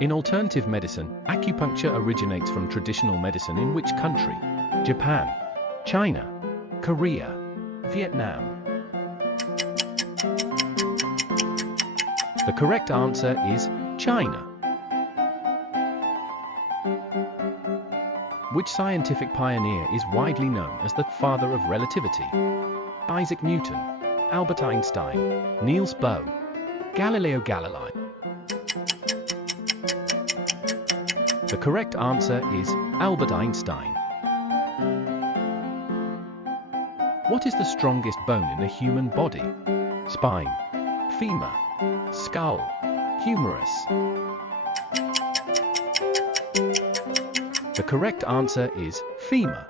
In alternative medicine, acupuncture originates from traditional medicine in which country? Japan, China, Korea, Vietnam. The correct answer is China. Which scientific pioneer is widely known as the father of relativity? Isaac Newton, Albert Einstein, Niels Bohr, Galileo Galilei. The correct answer is Albert Einstein. What is the strongest bone in the human body? Spine, femur, skull, humerus. The correct answer is femur.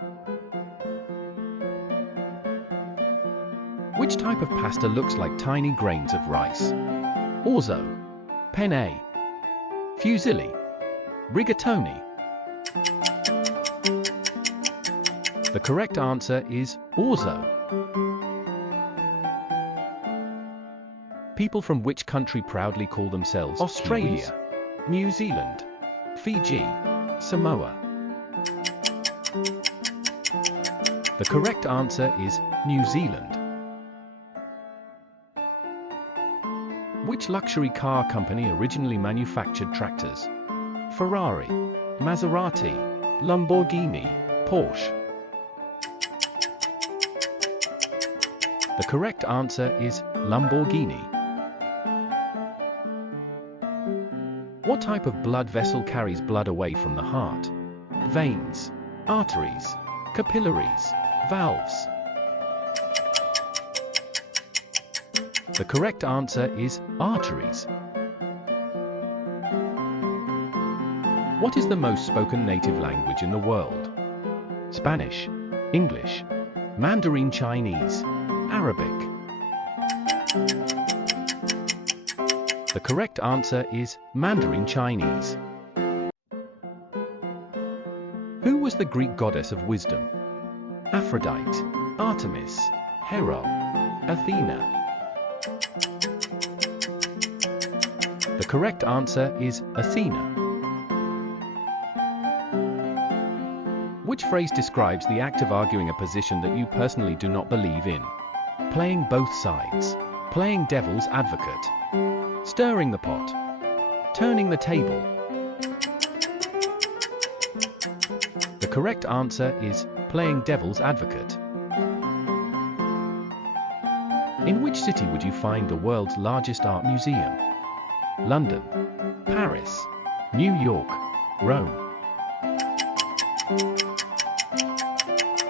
Which type of pasta looks like tiny grains of rice? Orzo, penne, fusilli, rigatoni. The correct answer is orzo. People from which country proudly call themselves Australia, New Zealand, Fiji, Samoa? The correct answer is New Zealand. Which luxury car company originally manufactured tractors? Ferrari, Maserati, Lamborghini, Porsche. The correct answer is Lamborghini. What type of blood vessel carries blood away from the heart? Veins, arteries, capillaries, valves. The correct answer is arteries. What is the most spoken native language in the world? Spanish, English, Mandarin Chinese, Arabic. The correct answer is Mandarin Chinese. Who was the Greek goddess of wisdom? Aphrodite, Artemis, Hera, Athena. The correct answer is Athena. Which phrase describes the act of arguing a position that you personally do not believe in? Playing both sides, playing devil's advocate, stirring the pot, turning the table. The correct answer is playing devil's advocate. In which city would you find the world's largest art museum? London, Paris, New York, Rome.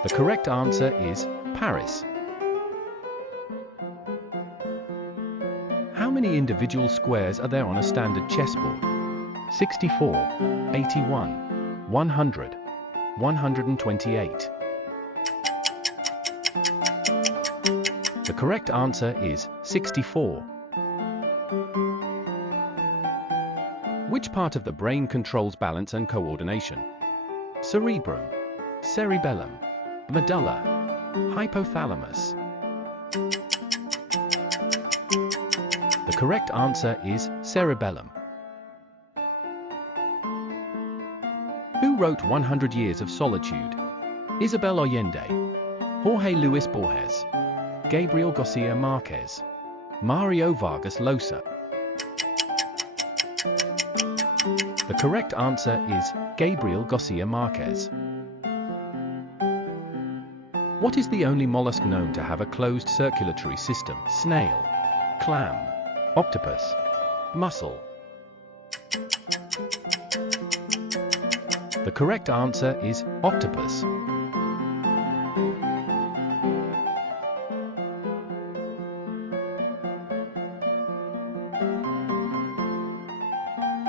The correct answer is Paris. How many individual squares are there on a standard chessboard? 64, 81, 100, 128. The correct answer is 64. Which part of the brain controls balance and coordination? Cerebrum, cerebellum, medulla, hypothalamus. The correct answer is cerebellum. Who wrote 100 Years of Solitude? Isabel Allende, Jorge Luis Borges, Gabriel Garcia Marquez, Mario Vargas Llosa. The correct answer is Gabriel Garcia Marquez. What is the only mollusk known to have a closed circulatory system? Snail, clam, octopus, mussel. The correct answer is octopus.